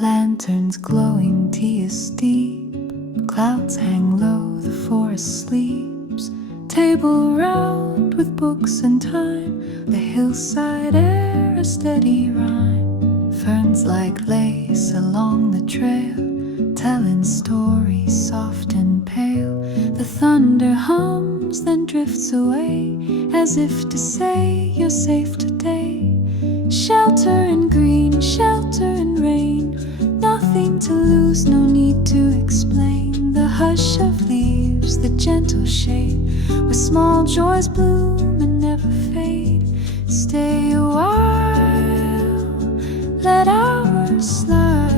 Lanterns glowing, tea is deep. Clouds hang low, the forest sleeps. Table round with books and time. The hillside air, a steady rhyme. Ferns like lace along the trail, telling stories soft and pale. The thunder hums, then drifts away, as if to say you're safe today. Shelter in green, shelter in rain. Nothing to lose, no need to explain. The hush of leaves, the gentle shade, where small joys bloom and never fade. Stay a while, let hours slide.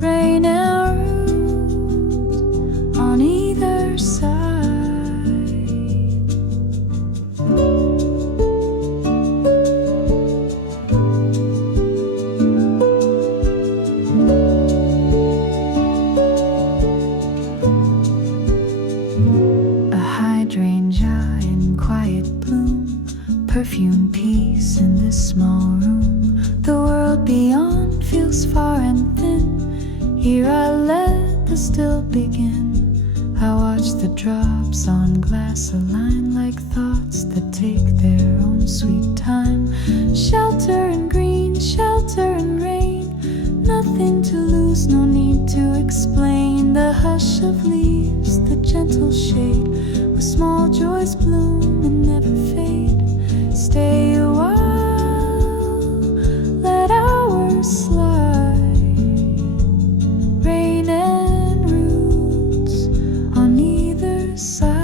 Rain and roots on either side. Perfume peace in this small room. The world beyond feels far and thin. Here I let the still begin. I watch the drops on glass align like thoughts that take their own sweet time. Shelter in green, shelter in rain. Nothing to lose, no need to explain. The hush of leaves, the gentle shade, where small joys bloom and never fade. Stay a while, let hours slide. Rain and roots on either side.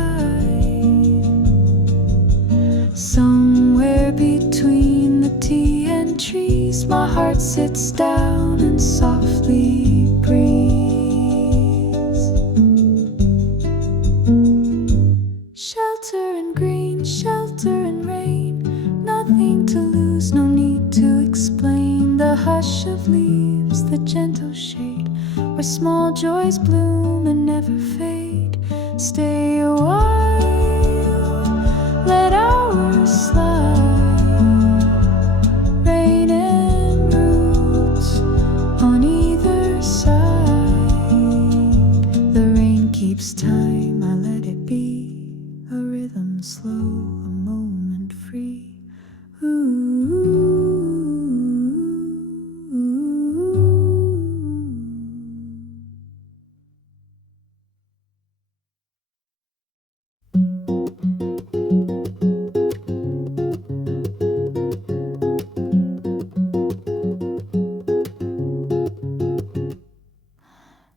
Somewhere between the tea and trees, my heart sits down and softly breathes. Shelter in green, shelter in rain. Nothing to lose, no need to explain. The hush of leaves, the gentle shade, where small joys bloom and never fade. Stay a while, let hours slide. Rain and roots on either side. The rain keeps time, I let it be. A rhythm slow, a moment free.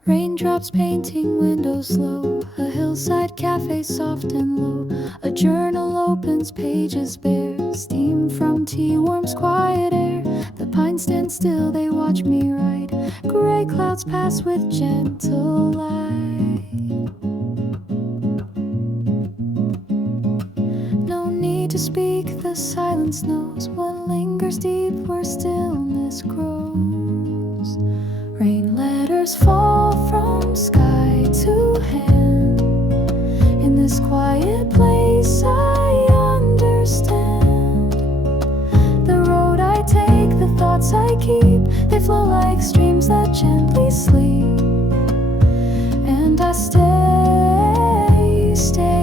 Raindrops painting windows low, a hillside cafe soft and low. A journal opens, pages bare, steam from tea warms quiet air. The pines stand still, they watch me write. Gray clouds pass with gentle light. No need to speak, the silence knows what lingers deep where stillness grows. Rain letters fall from sky to hand. In this quiet place I understand. The road I take, the thoughts I keep, they flow like streams that gently sleep. And I stay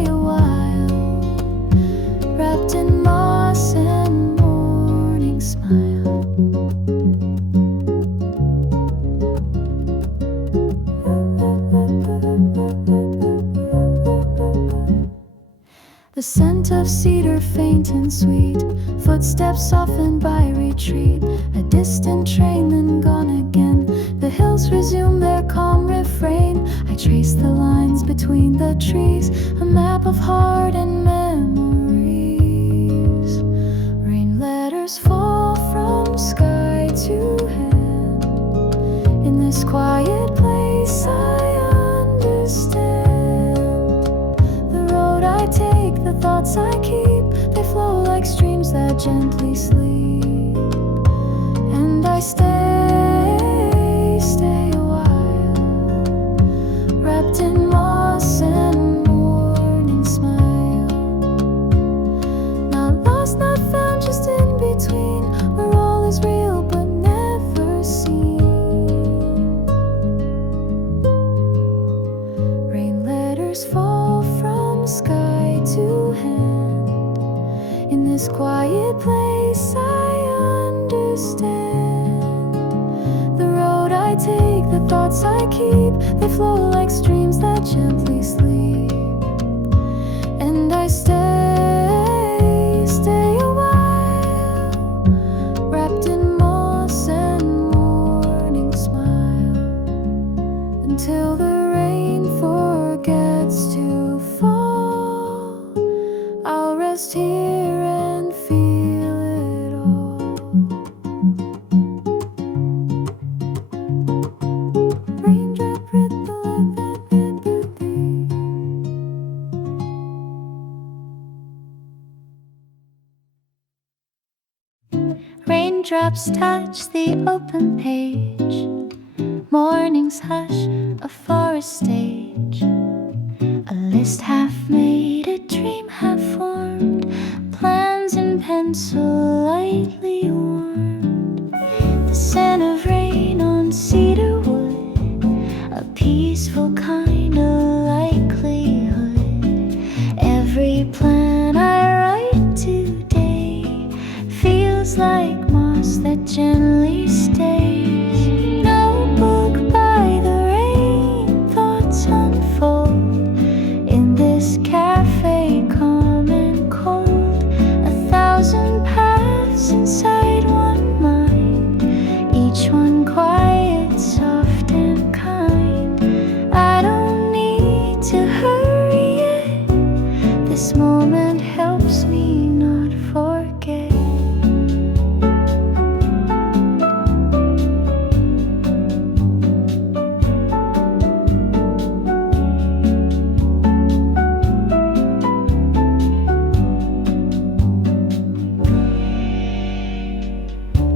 a while, wrapped in moss and morning smile. The scent of cedar faint and sweet, footsteps softened by retreat. A distant train then gone again. The hills resume their calm refrain. I trace the lines between the trees, a map of heart and memories. Rain letters fall from sky to hand. In this quiet place I understand. The road I take, the thoughts I keep, they flow like streams that gently sleep. And I stay a while, wrapped in moss and morning smile. Not lost, not found, just in between, where all is real but never seen. I take, the thoughts I keep, they flow like streams that gently sleep. And I stay a while, wrapped in moss and morning smile, until the rain forgets to fall. I'll rest here and feel it all. Raindrop ripple like that melody. Raindrops touch the open page. Morning's hush, a forest stage. A list half made, a dream half formed. Plans in pencil lightly warmed. The scent of rain on cedar wood, a peaceful kind of likelihood. Every plan I write today feels like moss that gently stays. Notebook by the rain, thoughts unfold in this cafe, calm and cold. 1,000 paths inside one mind, each one quiet, soft and kind. I don't need to hurry it. This moment helps me not forget.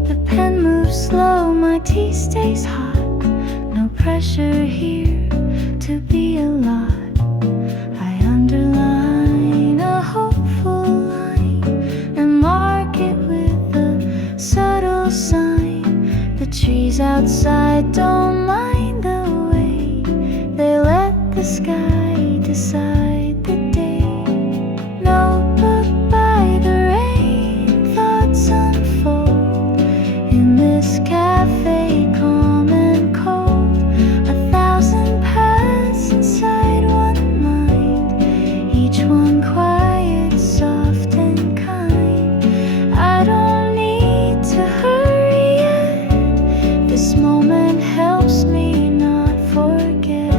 The pen moves slow, my tea stays hot. No pressure here to be a lot. I underline a hopeful line and mark it with a subtle sign. The trees outside don't mind the way they let the sky decide the day. Notebook by the rain, thoughts unfold in this cafe, calm and cold. 1,000 paths inside one mind, each one quiet, soft and kind. I don't need to hurry it. This moment helps me not forget.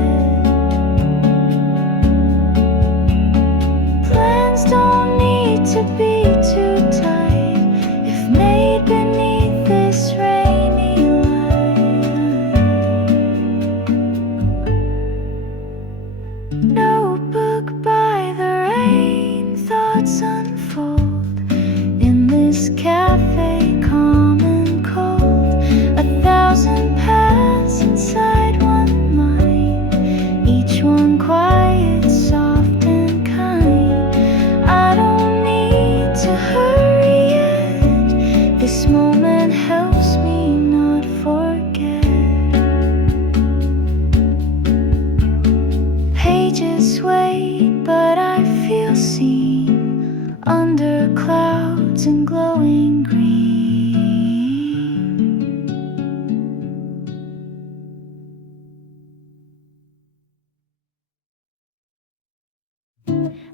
Plans don't need to be too tight if made beneath this rainy light. Notebook by the rain, thoughts unfold in this cafe, calm and cold. 1,000 paths inside one mind, each one quiet, soft and kind. I don't need to hurry it. This moment helps me not forget. Pages wait, but I feel seen under clouds and glowing green.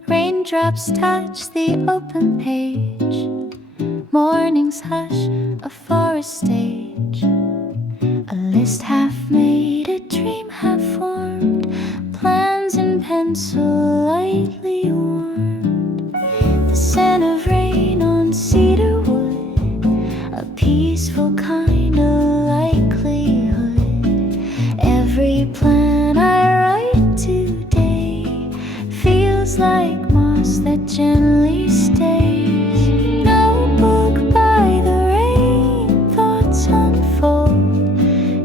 Raindrops touch the open page. Morning's hush, a forest stage. A list half made, a dream half formed. Plans in pencil lightly warmed. The scent of rain on cedar wood, a peaceful kind of likelihood. Every plan I write today feels like moss that gently stays. Notebook by the rain, thoughts unfold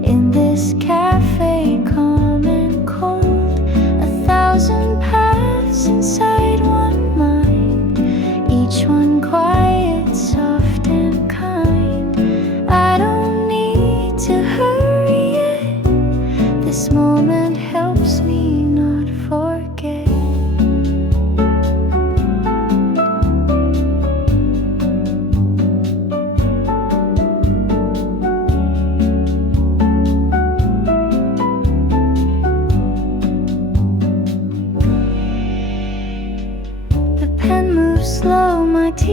in this cafe, calm and cold. 1,000 paths inside one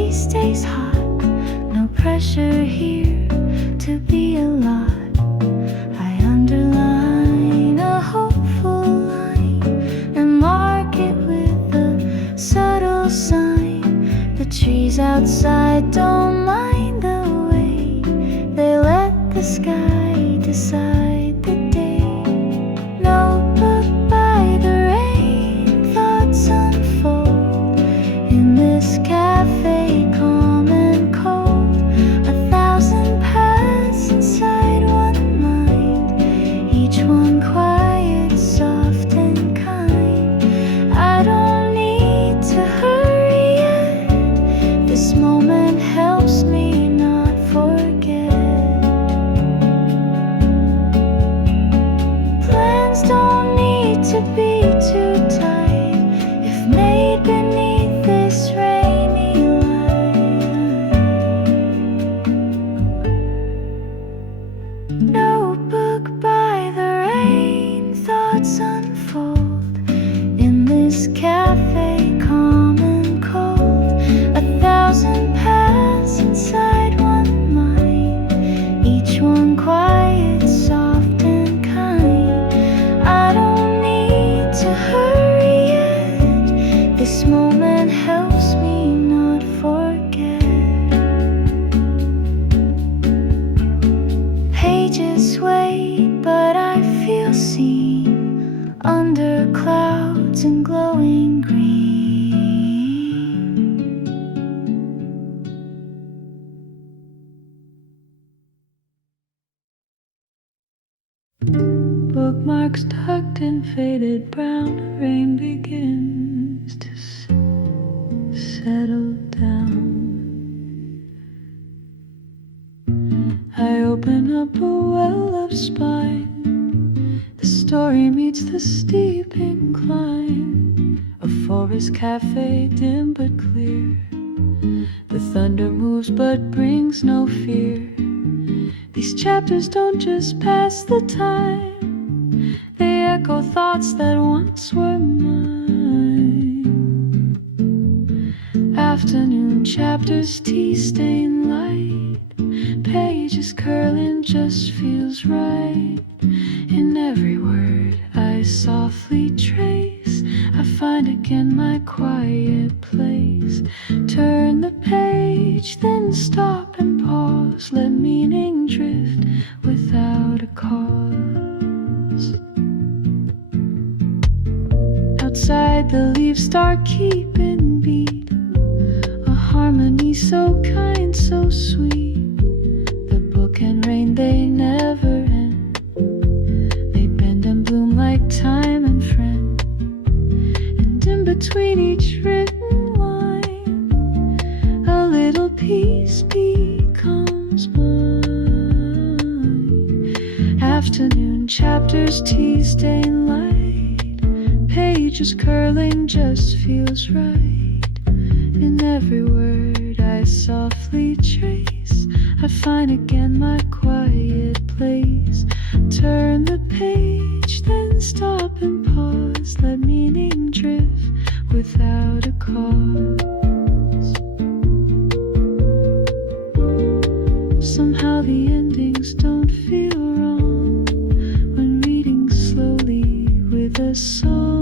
coffee stays hot. No pressure here to be a lot. I underline a hopeful line and mark it with a subtle sign. The trees outside don't mind the way they let the sky decide the day. Notebook by the rain, thoughts unfold in this cafe, calm and cold. 1,000 paths inside one mind, each one quiet, soft and kind. I don't need to hurry yet. This moment helps me not forget. Plans don't need to be too tight if made beneath this rainy light. Notebook by the rain, thoughts unfold in this cafe, calm and cold. 1,000 paths inside one mind, each one quiet, soft and kind. I don't need to hurry yet. This moment helps me not forget. Pages sway, but I feel seen under clouds and glowing green. Bookmarks tucked in faded brown, rain begins to settle down. I open up a well of spine. The story meets the steep incline. A forest cafe, dim but clear. The thunder moves but brings no fear. These chapters don't just pass the time, they echo thoughts that once were mine. Afternoon chapters, tea-stained light, pages curling just feels right. In every word I softly trace, I find again my quiet place. Turn the page, then stop and pause, let meaning drift without a cause. Outside the leaves start keeping beat, a harmony so kind, so sweet. The book and rain, they never end. They bend and bloom like time and friend. And in between each written line, a little piece becomes mine. Afternoon chapters, tea-stained light, pages curling just feels right. In every word I softly trace, I find again my quiet place. Turn the page, then stop and pause, let meaning drift without a cause. Somehow the endings don't feel wrong when reading slowly with a song.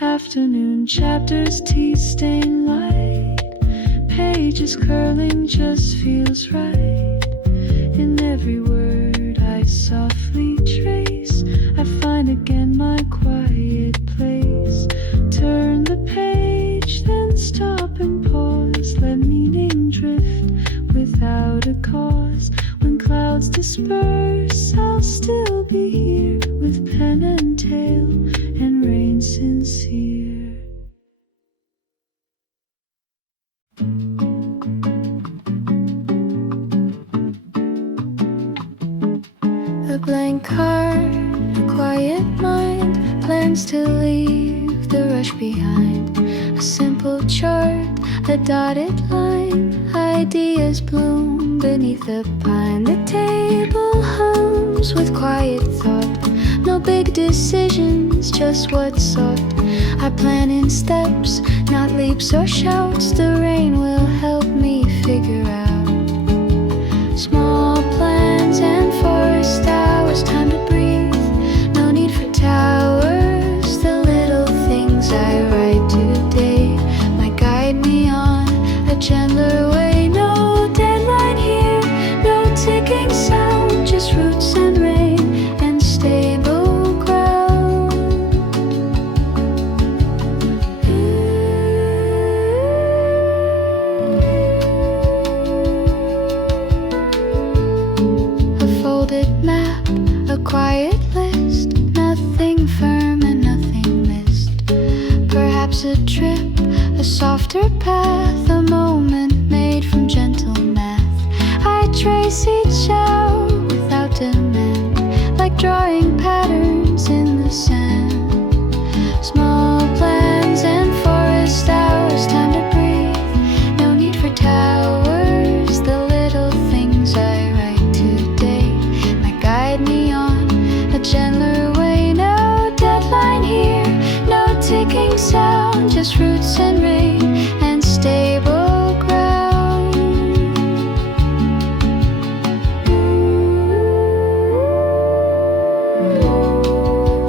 Afternoon chapters, tea-stained light, pages curling just feels right. In every word I softly trace, I find again my quiet place. Turn the page, then stop and pause, let meaning drift without a cause. When clouds disperse, I'll still be here with pen and tail and rain sincere. A blank card, a quiet mind, plans to leave the rush behind. A simple chart, a dotted line, ideas bloom beneath the pine. The table hums with quiet thought, no big decisions, just what's sought. I plan in steps, not leaps or shouts. The rain will help me figure out small plans and forest hours. Time to breathe, no need for towers. The little things I write today might guide me on a gentler way. No deadline here, no ticking sound, just roots and rain and stable ground. A folded map, a quiet list, nothing firm and nothing missed. Perhaps a trip, a softer path, a moment made from gentle math. I trace each hour without demand, like drawing patterns in the sand. Small plans and forest hours, time to breathe, no need for towers. The little things I write today might guide me on a gentler way. No deadline here, no ticking sound, just roots and rain and stable ground.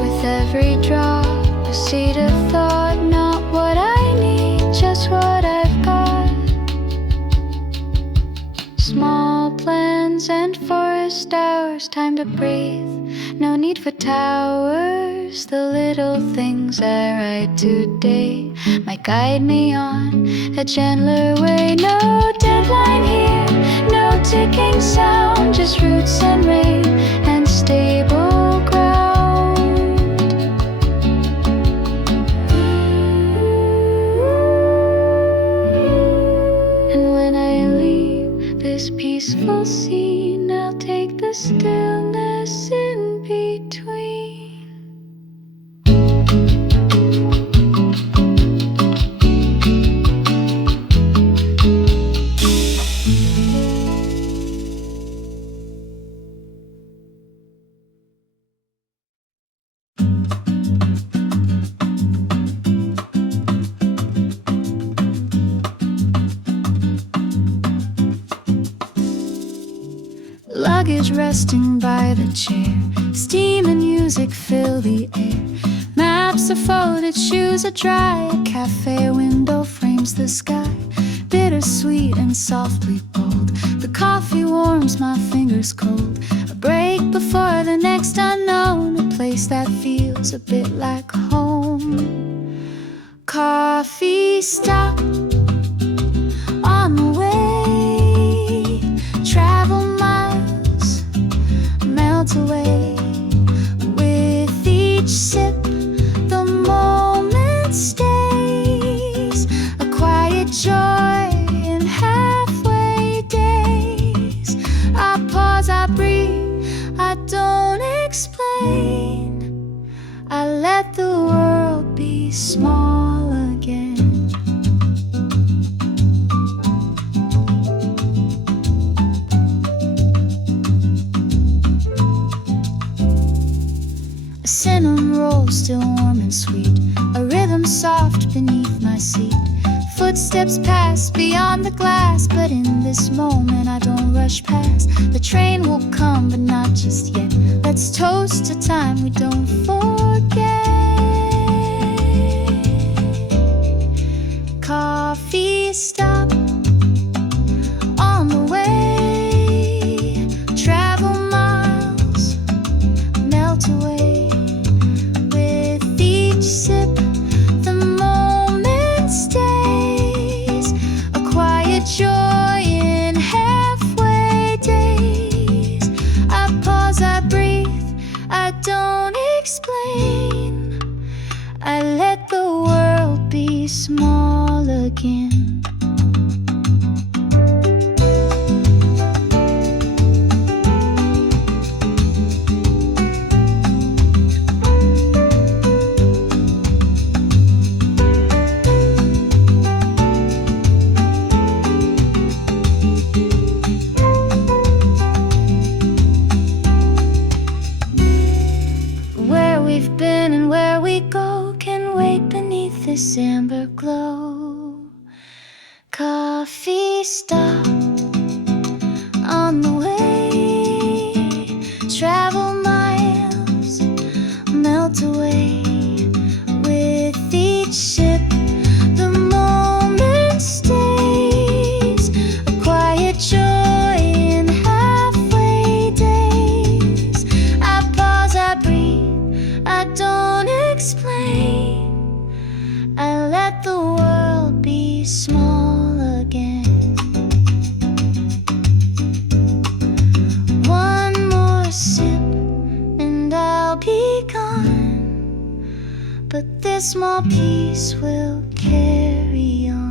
With every drop, a seed of thought, not what I need, just what I've got. Small plans and forest hours, time to breathe, no need for towers. The little things I write today might guide me on a gentler way. No deadline here, no ticking sound, just roots and rain and stable ground. And when I leave this peaceful scene, I'll take the stillness in between. Luggage resting by the chair, steam and music fill the air. Maps are folded, shoes are dry, a cafe window frames the sky. Bittersweet and softly bold, the coffee warms my fingers cold. A break before the next unknown, a place that feels a bit like home. Coffee stop on the way, travel miles, melt away. With each sip, the moment stays, a quiet joy in halfway days. I pause, I breathe, I don't explain. I let the world be small again. A cinnamon roll still warm and sweet, a rhythm soft beneath my seat. Footsteps pass beyond the glass, but in this moment I don't rush past. The train will come, but not just yet. Let's toast to time we don't forget. Coffee stop on the way, travel miles, melt away. With each sip, the moment stays, a quiet joy in halfway days. I pause, I breathe, I don't explain. I let the world be small again. small piece will carry on.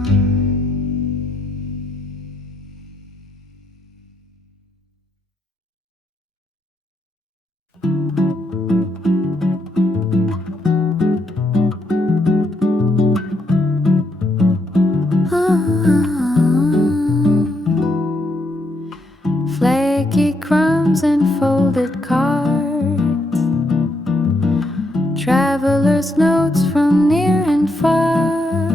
Flaky crumbs and folded cards, travelers' notes from near and far,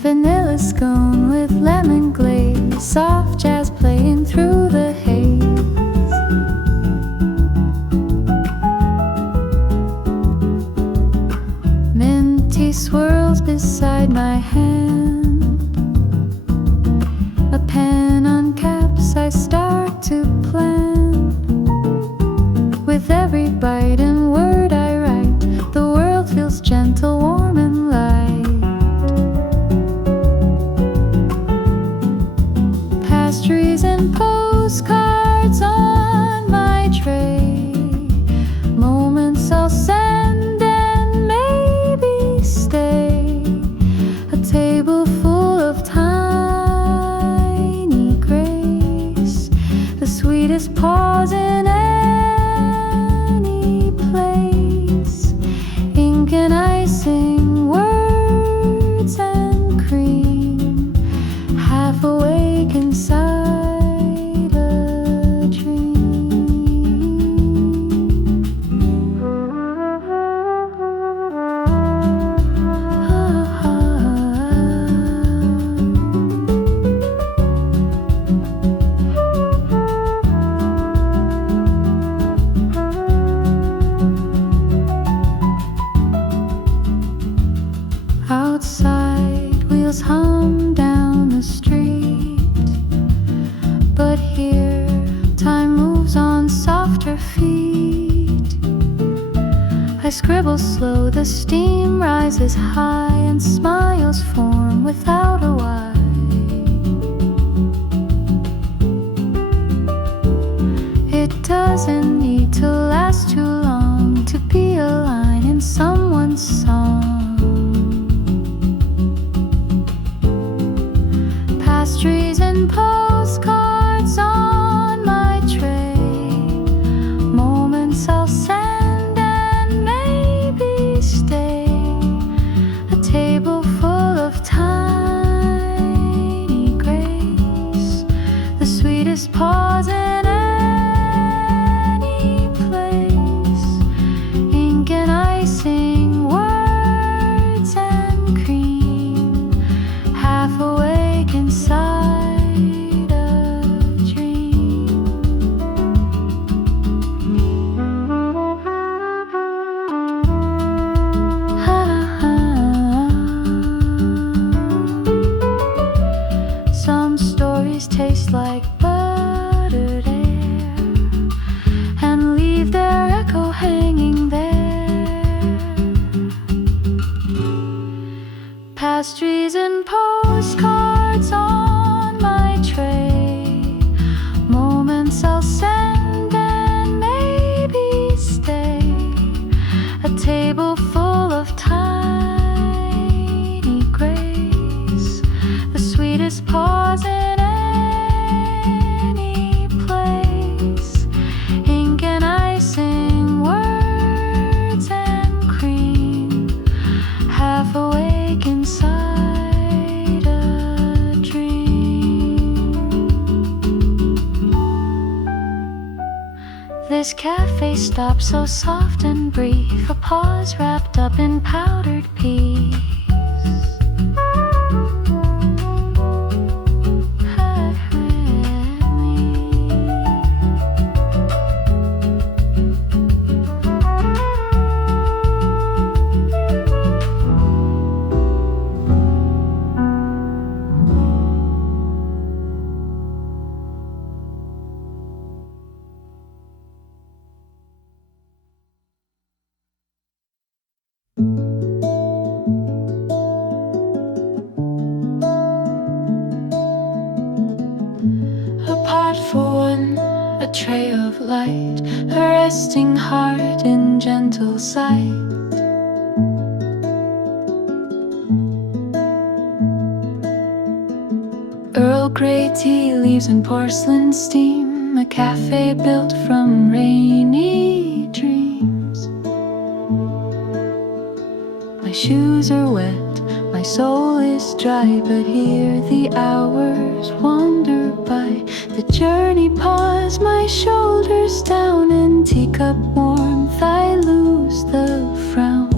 vanilla scone with lemon glaze, soft jazz playing through the haze. Minty swirls beside my hand, a pen uncaps, I start to plan. With every bite and word I write, the world feels gentle, warm and light. Pastries and postcards on my tray, moments I'll send and maybe stay. A table full of tiny grace, the sweetest pause in any place. Ink and icing, words and cream, half awake inside a dream. Outside, wheels hum down the street, but here, time moves on softer feet. I scribble slow, the steam rises high, and smiles form without a why. It doesn't need to last too long to be a line in someone's song. Pastries and postcards on my tray, moments I'll send and maybe stay. A table full of tiny grace, the sweetest pause in any place. Ink and icing, words and cream, half awake inside a dream. Some stories taste like buttered air and leave their echo hanging there. Pastries and postcards on my tray, moments I'll send and maybe stay. A table full of tiny grace, the sweetest pause in any place. Ink and icing, words and cream, half awake inside a dream. This cafe stop so soft and brief, a pause wrapped up in powdered peace. A tray of light, a resting heart in gentle sight. Earl Grey tea leaves and porcelain steam, a cafe built from rainy dreams. My shoes are wet, my soul is dry, but here the hours wander by. The journey paws my shoulders down, in teacup warmth I lose the frown.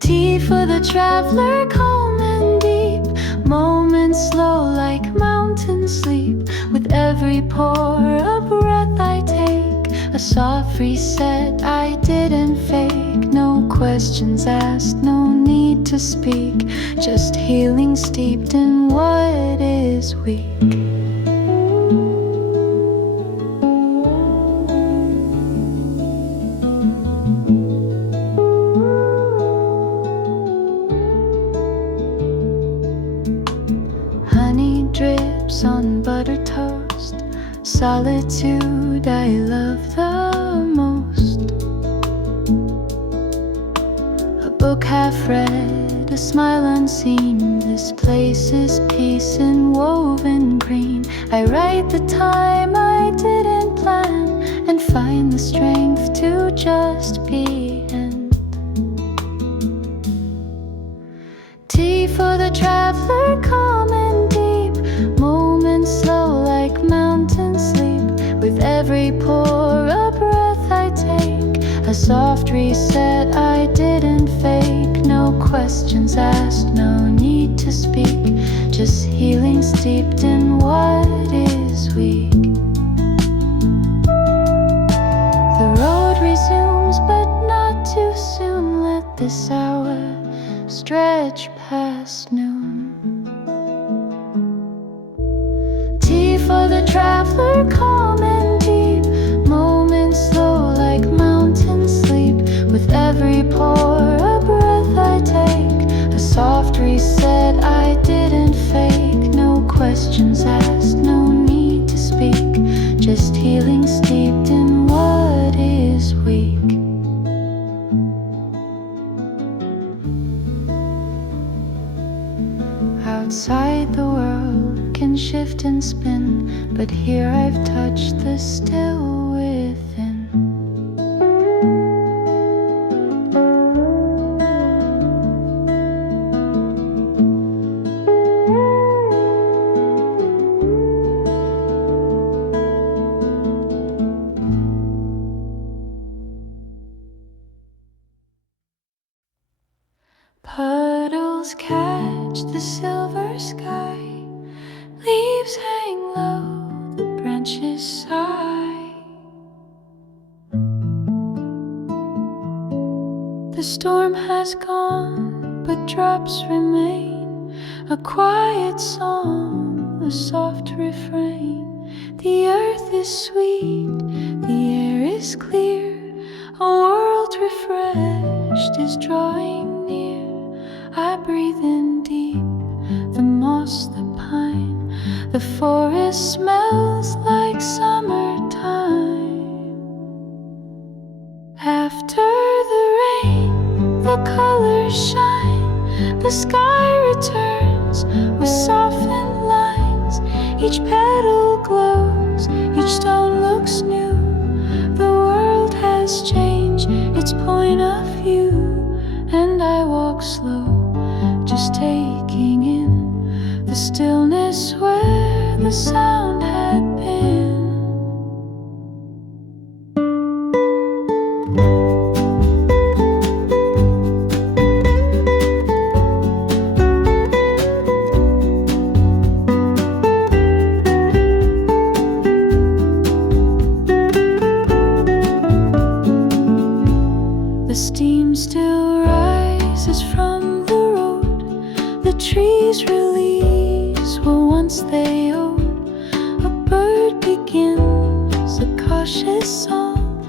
Tea for the traveler, calm and deep, moments slow like mountain sleep. With every pour a breath I take, a soft reset I didn't fake. No questions asked, no need to speak, just healing steeped in what is weak. Honey drips on butter toast, solitude I love the most. A book half read, a smile unseen, this place is peace in woven green. I write the time I didn't plan, and find the strength to just be end. Tea for the traveler, calm and deep, moments slow like mountain sleep. With every pour a breath I take, a soft reset I didn't fake. No questions asked, no need to speak, just healing steeped in what is weak. The road resumes, but not too soon. Let this hour stretch past noon. Tea for the traveler, calm and deep, moments slow like mountain sleep. With every pour a breath I take, a soft reset I didn't fake. No questions asked, no need to speak, just healing steeped in what is weak. Outside the world can shift and spin, but here I've touched the still within. Puddles catch the silver sky, leaves hang low, the branches sigh. The storm has gone, but drops remain, a quiet song, a soft refrain. The earth is sweet, the air is clear, a world refreshed is drawing near. I breathe in deep, the moss, the pine, the forest smells like summertime. After the rain, the colors shine, the sky returns with softened lines. Each petal glows, each stone looks new. The world has changed its point of view, and I walk slow, just taking in the stillness where the sound had been. The steam still rises from the road, the trees release what once they owed. A bird begins a cautious song,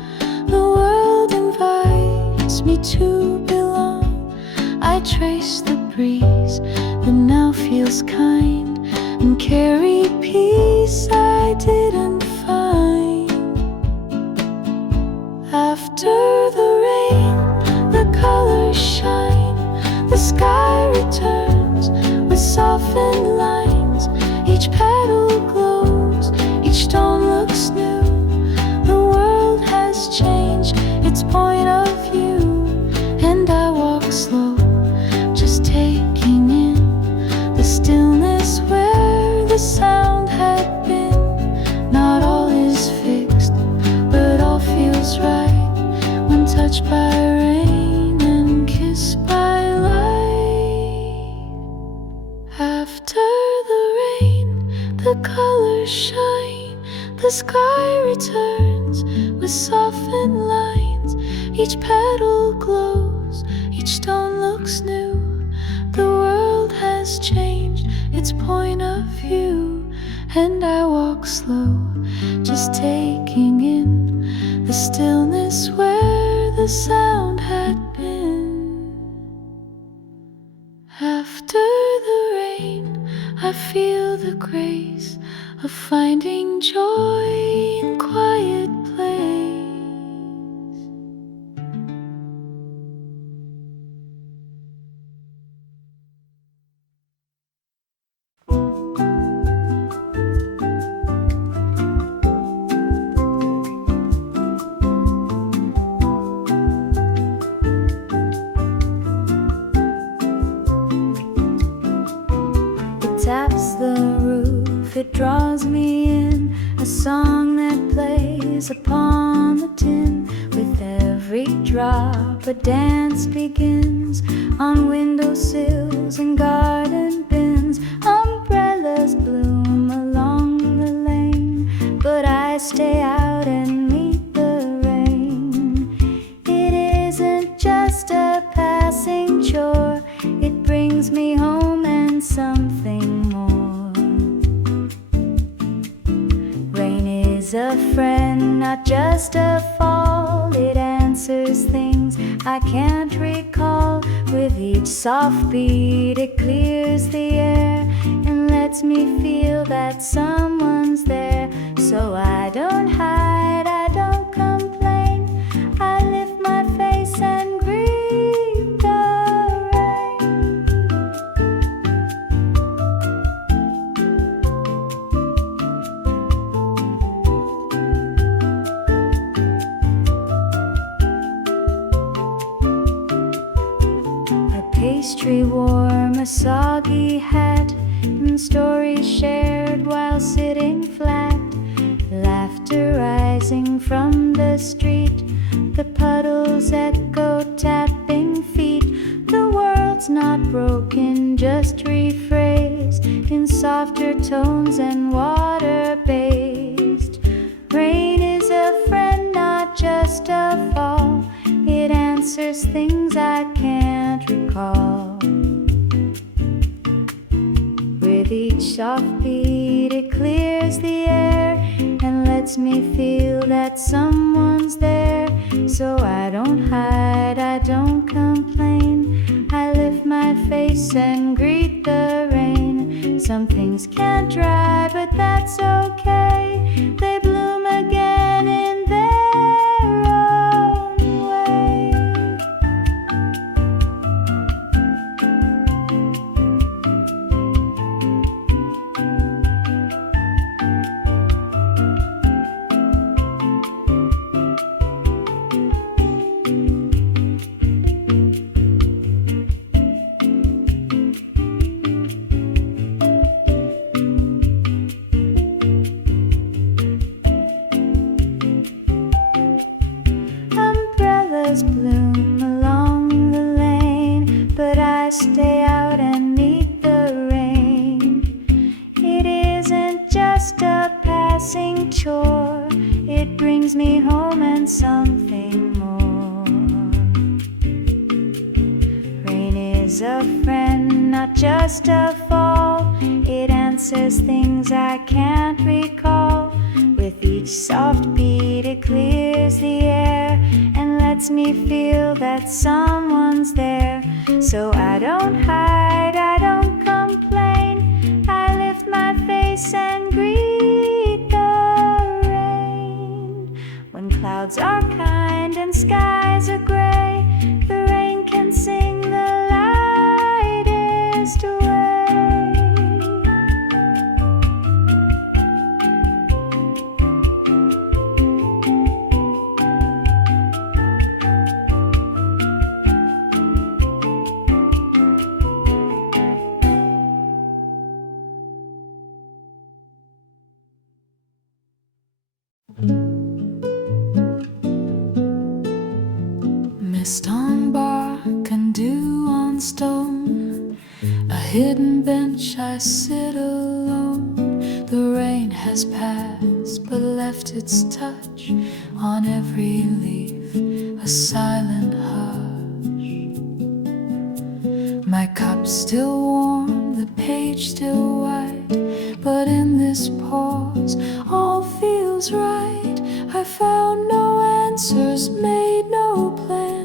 the world invites me to belong. I trace the breeze that now feels kind, and carry peace I didn't find. After the rain, the colors shine, the sky returns stillness where the sound had been. Not all is fixed, but all feels right when touched by rain and kissed by light. After the rain, the colors shine, the sky returns with softened lines. Each petal glows, each stone looks new. The world has changed its point of view, and I walk slow, just taking in the stillness where the sound had been. After the rain, I feel the grace of finding joy in quiet place. Taps the roof, it draws me in, a song that plays upon the tin. With every drop a dance begins, on windowsills and garden bins. Umbrellas bloom along the lane, but I stay out and meet the rain. It isn't just a passing chore, it brings me home and something more. Rain is a friend, not just a fall. It answers things I can't recall. With each soft beat it clears the air and lets me feel that someone's there. So I don't hide, I don't complain, I lift my face and greet the rain. A pastry warm, a soggy hat, and stories shared while sitting flat. Laughter rising from the street, the puddles echo tapping feet. The world's not broken, just rephrased in softer tones and water-based. Rain is a friend, not just a fall. It answers things I can't recall. With each soft beat it clears the air and lets me feel that someone's there. So I don't hide, I don't complain, I lift my face and greet the rain. Some things can't dry, but that's okay, they bloom again in their own way. Umbrellas bloom along the lane, but I stay out and meet the rain. It isn't just a passing chore, it brings me home and something more. Rain is a friend, not just a fall. It answers things I can't recall. With each soft beat it clears the air and lets me feel that someone's there. So I don't hide, I don't complain, I lift my face and greet the rain. When clouds are kind and skies are gray, the rain can sing the lightest way. Mist on bark and dew on stone, a hidden bench I sit alone. The rain has passed but left its touch on every leaf, a silent hush. My cup's still warm, the page still white, but in this pause all feels right. I found no answers, made no plan,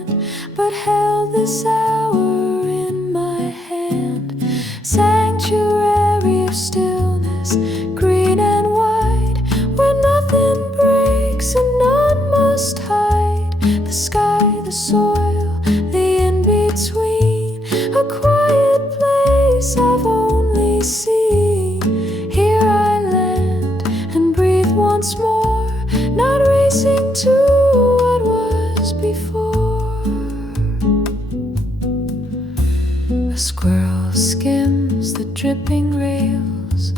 but held this hour in my hand. Sanctuary of stillness, green and white, where nothing breaks and none must hide. The sky, the soil, the in-between, a quiet place I've only seen. Here I land and breathe once more, not racing to what was before. A squirrel skims the dripping rails,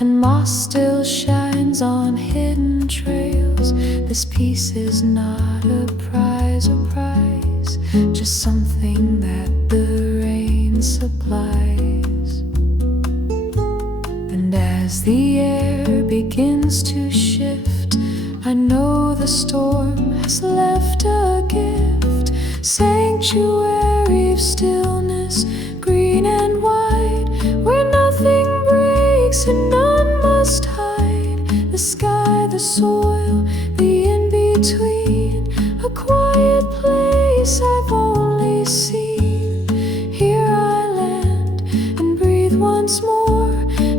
and moss still shines on hidden trails. This piece is not a prize or prize, just something that the rain supplies. And as the air begins to shift, I know the storm has left a gift. Sanctuary of stillness, green and white, where nothing breaks and none must hide. The sky, the soil, the in-between, a quiet place I've only seen. Here I land and breathe once more,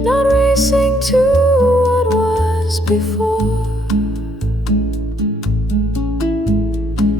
not racing to what was before.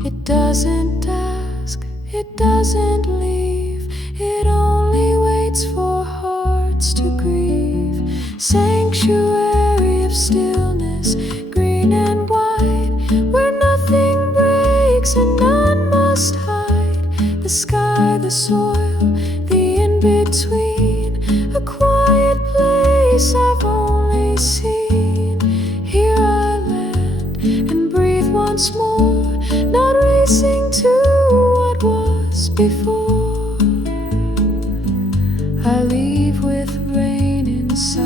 It doesn't ask, it doesn't leave, it only waits for hearts to grieve. Sanctuary of stillness, green and white, where nothing breaks and none must hide. The sky, the soil, the in-between, a quiet place I've only seen. Here I land and breathe once more, not racing to what was before. I leave with rain inside